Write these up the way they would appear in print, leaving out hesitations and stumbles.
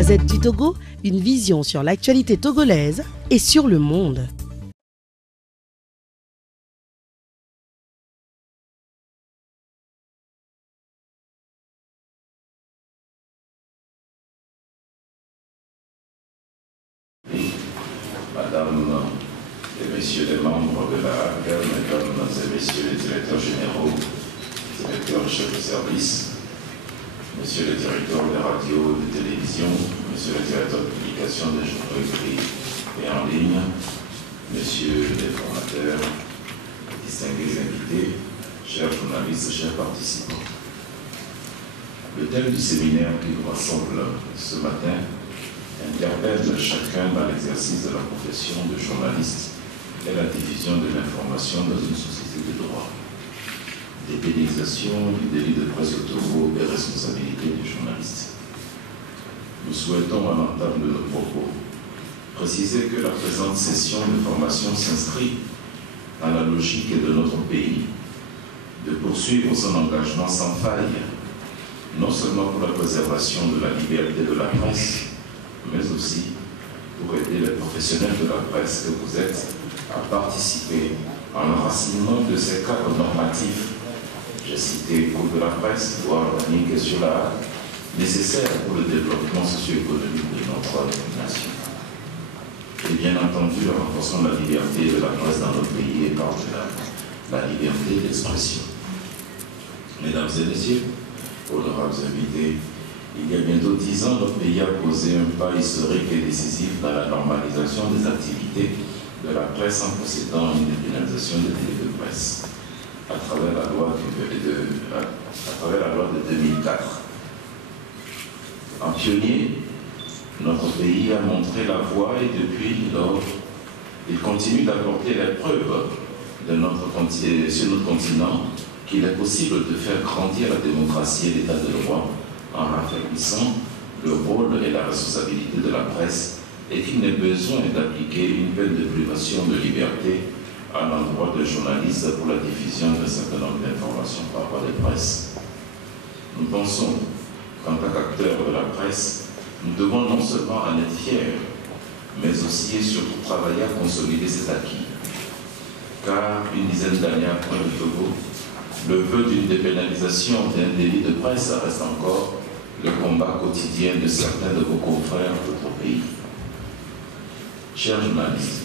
Gazette du Togo, une vision sur l'actualité togolaise et sur le monde. Madame et Messieurs les membres de la ACA, Mesdames et Messieurs les directeurs généraux, directeurs chefs de service, Monsieur le directeur des radios et de télévision, Monsieur le directeur de publication des journaux écrits et en ligne, Messieurs les formateurs, distingués invités, chers journalistes, chers participants. Le thème du séminaire qui nous rassemble ce matin interpelle chacun dans l'exercice de la profession de journaliste et la diffusion de l'information dans une société de droit. Dépénalisation du délit de presse au Togo et responsabilité du journaliste. Nous souhaitons, à l'entame de nos propos, préciser que la présente session de formation s'inscrit dans la logique de notre pays de poursuivre son engagement sans faille, non seulement pour la préservation de la liberté de la presse, mais aussi pour aider les professionnels de la presse que vous êtes à participer à l'enracinement de ces cadres normatifs. J'ai cité Code de la presse, loi organique sur la nécessaire pour le développement socio-économique de notre nation. Et bien entendu, le renforcement de la liberté de la presse dans notre pays et par-delà la liberté d'expression. Mesdames et messieurs, honorables invités, il y a bientôt 10 ans, notre pays a posé un pas historique et décisif dans la normalisation des activités de la presse en procédant à une dépénalisation des délits de presse à travers la loi de 2004. En pionnier, notre pays a montré la voie et depuis lors, il continue d'apporter les preuves sur notre continent qu'il est possible de faire grandir la démocratie et l'état de droit en raffermissant le rôle et la responsabilité de la presse et qu'il n'est besoin d'appliquer une peine de privation de liberté à l'endroit de journalistes pour la diffusion d'un certain nombre d'informations par voie de presse. Nous pensons qu'en tant qu'acteurs de la presse, nous devons non seulement en être fiers, mais aussi et surtout travailler à consolider cet acquis. Car une dizaine d'années après le Togo, le vœu d'une dépénalisation d'un délit de presse reste encore le combat quotidien de certains de vos confrères d'autres pays. Chers journalistes,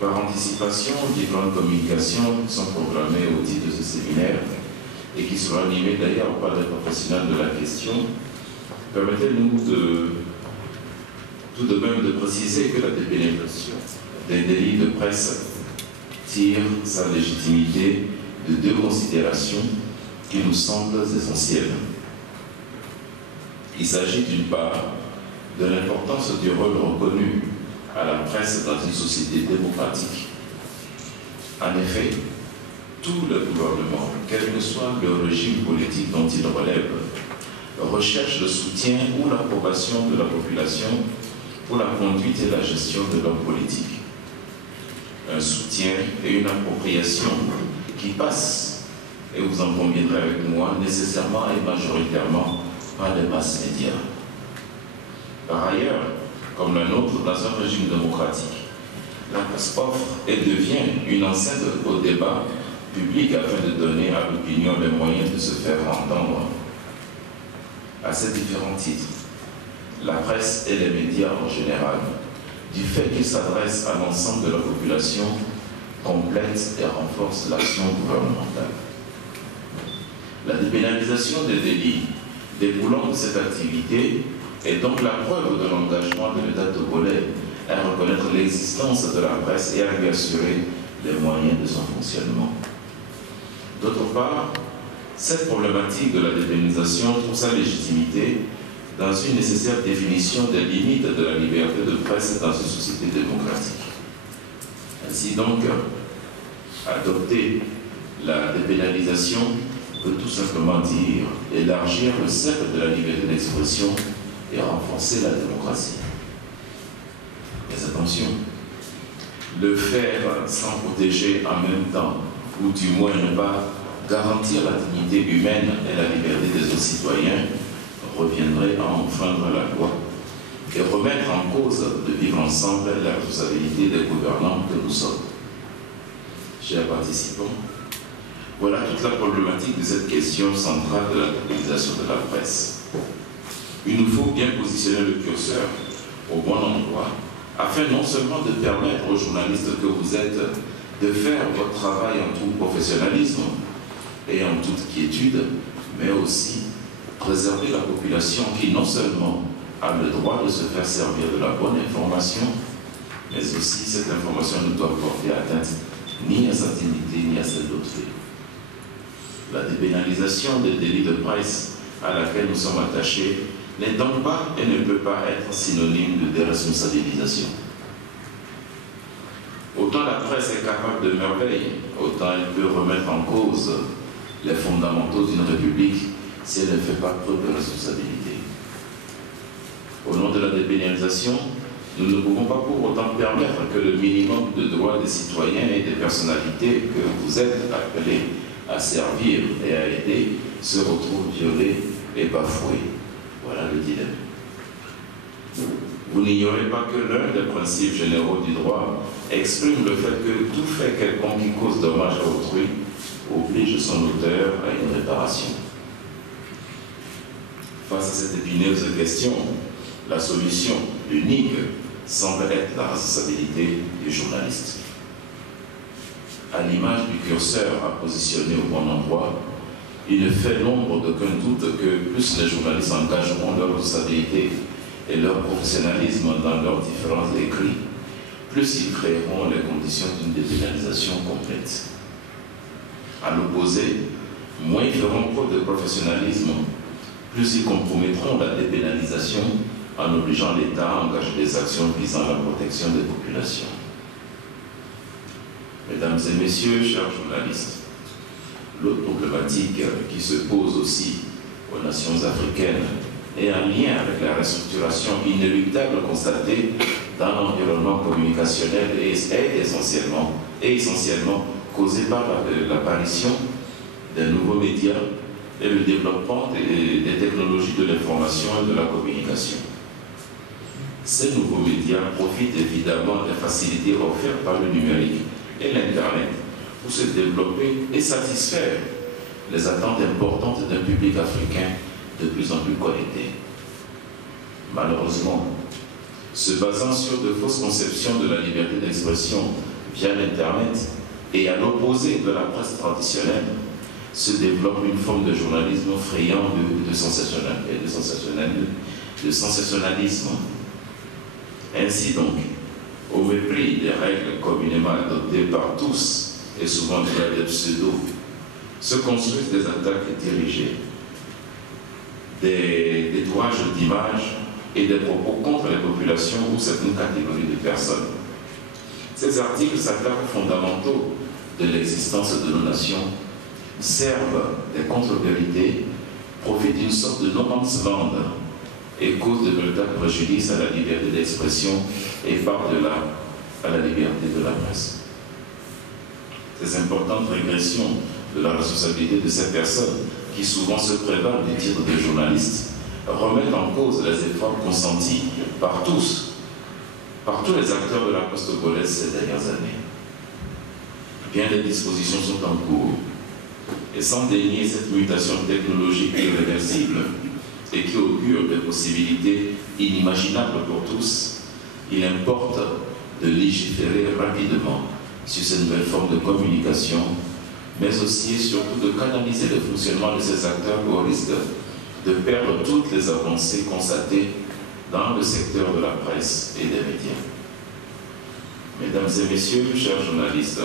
par anticipation, différentes communications sont programmées au titre de ce séminaire et qui seront animées d'ailleurs par des professionnels de la question. Permettez-nous tout de même de préciser que la dépénalisation des délits de presse tire sa légitimité de deux considérations qui nous semblent essentielles. Il s'agit d'une part de l'importance du rôle reconnu à la presse dans une société démocratique. En effet, tout le gouvernement, quel que soit le régime politique dont il relève, recherche le soutien ou l'approbation de la population pour la conduite et la gestion de l'homme politique. Un soutien et une appropriation qui passent, et vous en conviendrez avec moi, nécessairement et majoritairement par les masses médias. Par ailleurs, comme la nôtre dans un régime démocratique, la presse offre et devient une enceinte au débat public afin de donner à l'opinion les moyens de se faire entendre. À ces différents titres, la presse et les médias en général, du fait qu'ils s'adressent à l'ensemble de la population, complètent et renforcent l'action gouvernementale. La dépénalisation des délits découlant de cette activité est donc la preuve de l'engagement de l'État togolais à reconnaître l'existence de la presse et à lui assurer les moyens de son fonctionnement. D'autre part, cette problématique de la dépénalisation trouve sa légitimité dans une nécessaire définition des limites de la liberté de presse dans une société démocratique. Ainsi donc, adopter la dépénalisation peut tout simplement dire élargir le cercle de la liberté d'expression et renforcer la démocratie. Mais attention, le faire sans protéger en même temps, ou du moins ne pas garantir la dignité humaine et la liberté des autres citoyens, reviendrait à enfreindre la loi et remettre en cause de vivre ensemble la responsabilité des gouvernants que nous sommes. Chers participants, voilà toute la problématique de cette question centrale de la mobilisation de la presse. Il nous faut bien positionner le curseur au bon endroit, afin non seulement de permettre aux journalistes que vous êtes de faire votre travail en tout professionnalisme et en toute quiétude, mais aussi préserver la population qui non seulement a le droit de se faire servir de la bonne information, mais aussi cette information ne doit porter atteinte ni à sa dignité ni à celle d'autrui. La dépénalisation des délits de presse à laquelle nous sommes attachés n'est donc pas et ne peut pas être synonyme de déresponsabilisation. Autant la presse est capable de merveilles, autant elle peut remettre en cause les fondamentaux d'une république si elle ne fait pas preuve de responsabilité. Au nom de la dépénalisation, nous ne pouvons pas pour autant permettre que le minimum de droits des citoyens et des personnalités que vous êtes appelés à servir et à aider se retrouvent violés et bafoués. Voilà le dilemme. Vous n'ignorez pas que l'un des principes généraux du droit exprime le fait que tout fait quelconque qui cause dommage à autrui oblige son auteur à une réparation. Face à cette épineuse question, la solution unique semble être la responsabilité du journaliste. À l'image du curseur à positionner au bon endroit, il ne fait l'ombre d'aucun doute que plus les journalistes engageront leur responsabilité et leur professionnalisme dans leurs différents écrits, plus ils créeront les conditions d'une dépénalisation complète. À l'opposé, moins ils feront preuve de professionnalisme, plus ils compromettront la dépénalisation en obligeant l'État à engager des actions visant à la protection des populations. Mesdames et messieurs, chers journalistes, l'autre problématique qui se pose aussi aux nations africaines est en lien avec la restructuration inéluctable constatée dans l'environnement communicationnel et est essentiellement causée par l'apparition des nouveaux médias et le développement des technologies de l'information et de la communication. Ces nouveaux médias profitent évidemment des facilités offertes par le numérique et l'Internet pour se développer et satisfaire les attentes importantes d'un public africain de plus en plus connecté. Malheureusement, se basant sur de fausses conceptions de la liberté d'expression via l'Internet et à l'opposé de la presse traditionnelle, se développe une forme de journalisme friand de sensationnalisme. Ainsi donc, au mépris des règles communément adoptées par tous et souvent via des pseudos, se construisent des attaques dirigées, des détourages d'images et des propos contre les populations ou certaines catégories de personnes. Ces articles s'attaquent aux fondamentaux de l'existence de nos nations, servent des contre-vérités, profitent d'une sorte de no man's land et causent de véritables préjudices à la liberté d'expression et par-delà à la liberté de la presse. Ces importantes régressions de la responsabilité de ces personnes qui souvent se prévalent du titre de journalistes remettent en cause les efforts consentis par tous les acteurs de la presse togolaise ces dernières années. Bien des dispositions sont en cours et sans dénier cette mutation technologique irréversible et qui augure des possibilités inimaginables pour tous, il importe de légiférer rapidement sur ces nouvelles formes de communication, mais aussi et surtout de canaliser le fonctionnement de ces acteurs au risque de perdre toutes les avancées constatées dans le secteur de la presse et des médias. Mesdames et messieurs, chers journalistes,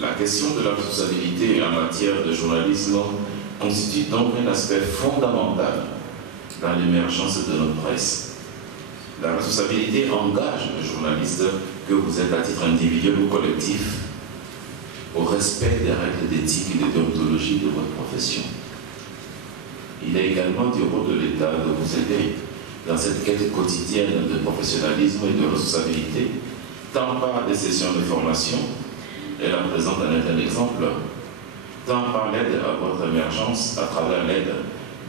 la question de la responsabilité en matière de journalisme constitue donc un aspect fondamental dans l'émergence de notre presse. La responsabilité engage le journaliste que vous êtes à titre individuel ou collectif au respect des règles d'éthique et de déontologie de votre profession. Il est également du rôle de l'État de vous aider dans cette quête quotidienne de professionnalisme et de responsabilité, tant par des sessions de formation, elle en présente un exemple, tant par l'aide à votre émergence à travers l'aide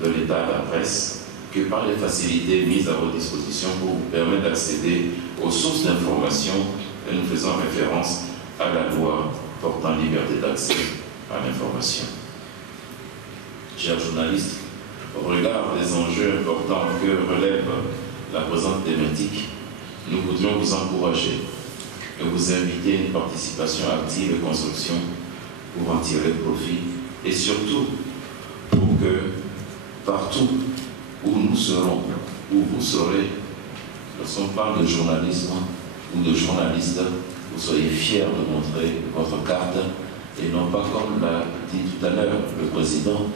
de l'État à la presse, que par les facilités mises à votre disposition pour vous permettre d'accéder aux sources d'information, et nous faisons référence à la loi portant liberté d'accès à l'information. Chers journalistes, au regard des enjeux importants que relève la présente thématique, nous voudrions vous encourager et vous inviter à une participation active et construction pour en tirer profit et surtout pour que partout où nous serons, où vous serez, lorsqu'on parle de journalisme ou de journaliste, vous soyez fiers de montrer votre carte et non pas comme l'a dit tout à l'heure le président,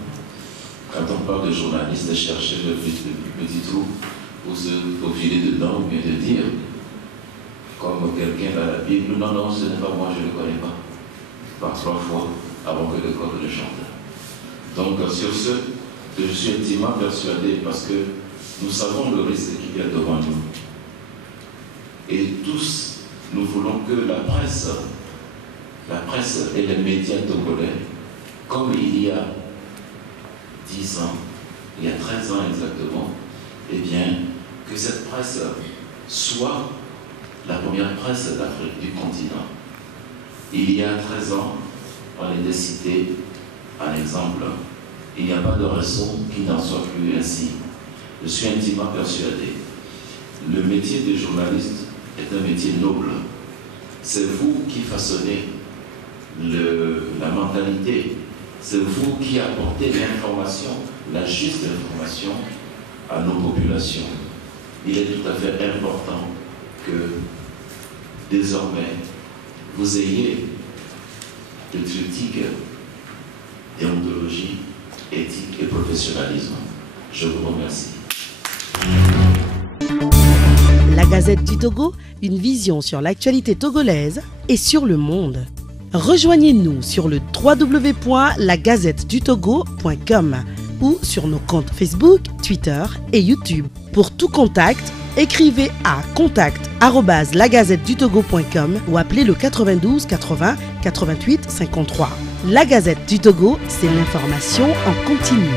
quand on parle de journaliste, de chercher le petit trou pour se faufiler dedans ou bien de dire, comme quelqu'un dans la Bible, non, non, ce n'est pas moi, je ne le connais pas, par 3 fois avant que le coq ne chante. Donc sur ce, je suis intimement persuadé parce que nous savons le risque qui vient devant nous. Et tous, nous voulons que la presse et les médias togolais, comme il y a 10 ans, il y a 13 ans exactement, eh bien, que cette presse soit la première presse d'Afrique, du continent. Il y a 13 ans, on était cité un exemple. Il n'y a pas de raison qu'il n'en soit plus ainsi. Je suis intimement persuadé. Le métier de journaliste est un métier noble. C'est vous qui façonnez la mentalité. C'est vous qui apportez l'information, la juste information à nos populations. Il est tout à fait important que désormais vous ayez le triptyque déontologie, éthique et professionnalisme. Je vous remercie. La Gazette du Togo, une vision sur l'actualité togolaise et sur le monde. Rejoignez-nous sur le www.lagazettedutogo.com ou sur nos comptes Facebook, Twitter et YouTube. Pour tout contact, écrivez à contact@lagazettedutogo.com ou appelez le 92 80 88 53. La Gazette du Togo, c'est l'information en continu.